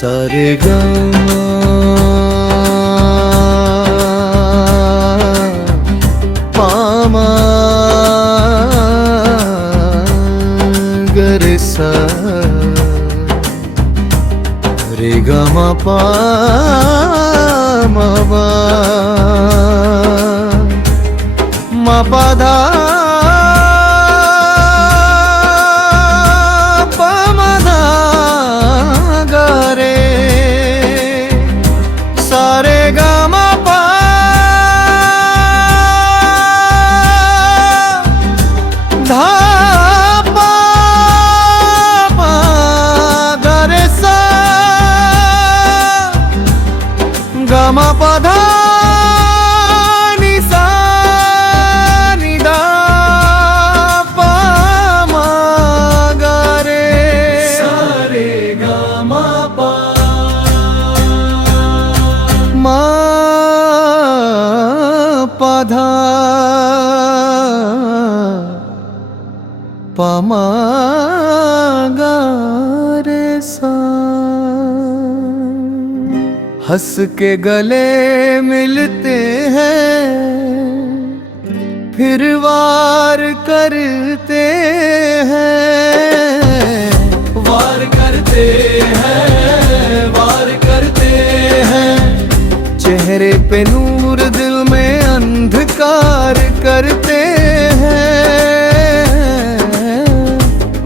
सारे गामा पामा गरे सा रे गामा पामा मा पा धा गमा पधा नि सा नि दा पा मा गा रे सा रे गमा पा मा पधा पा मा गा रे सा। हंस के गले मिलते हैं फिर वार करते हैं, वार करते हैं, वार करते हैं। चेहरे पे नूर दिल में अंधकार करते हैं,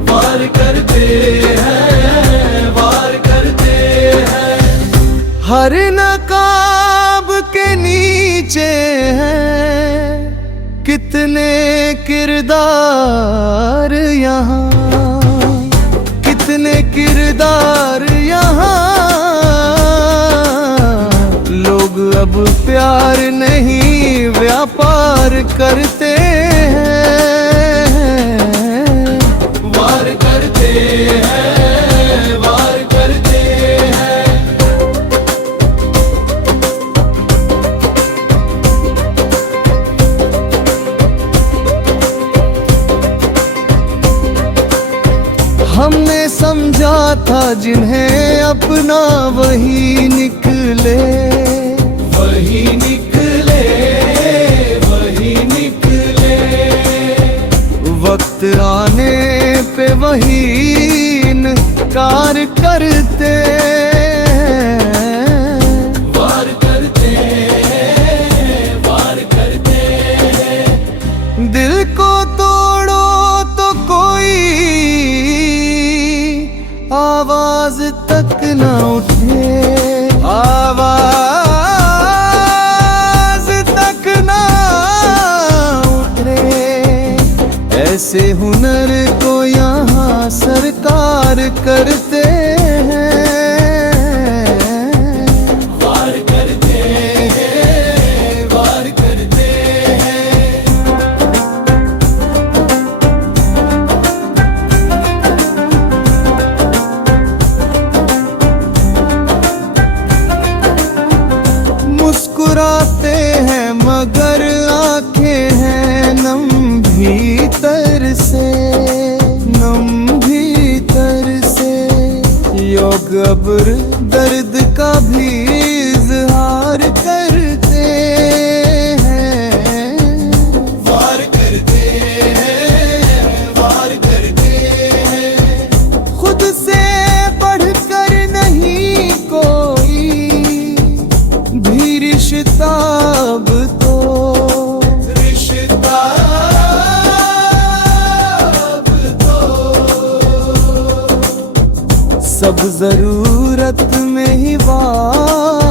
वार करते हैं, वार करते हैं। हर नकाब के नीचे हैं कितने किरदार यहाँ, कितने किरदार यहाँ। लोग अब प्यार नहीं व्यापार करते हैं, वार करते हैं, वार करते हैं। हमने समझा था जिन्हें अपना वही निकले, वही निकले, वही निकले। वक्त आने पे वही इनकार करते हैं, वार करते हैं, वार करते हैं। दिल को तोड़ो तो कोई आवाज तक न उठे, आवाज तक न उठे। ऐसे हुनर को यहाँ सरकार करते हैं, वार करते हैं, वार करते हैं। मुस्कुराते हैं मगर आंखें हैं नम भीतर से, नम भीतर से। योग अब्र दर्द का भी इजहार करते हैं, वार करते हैं, वार करते हैं। खुद से बढ़कर नहीं कोई भी रिश्ता अब तो, रिश्ता अब तो। सब जरूरत में ही वार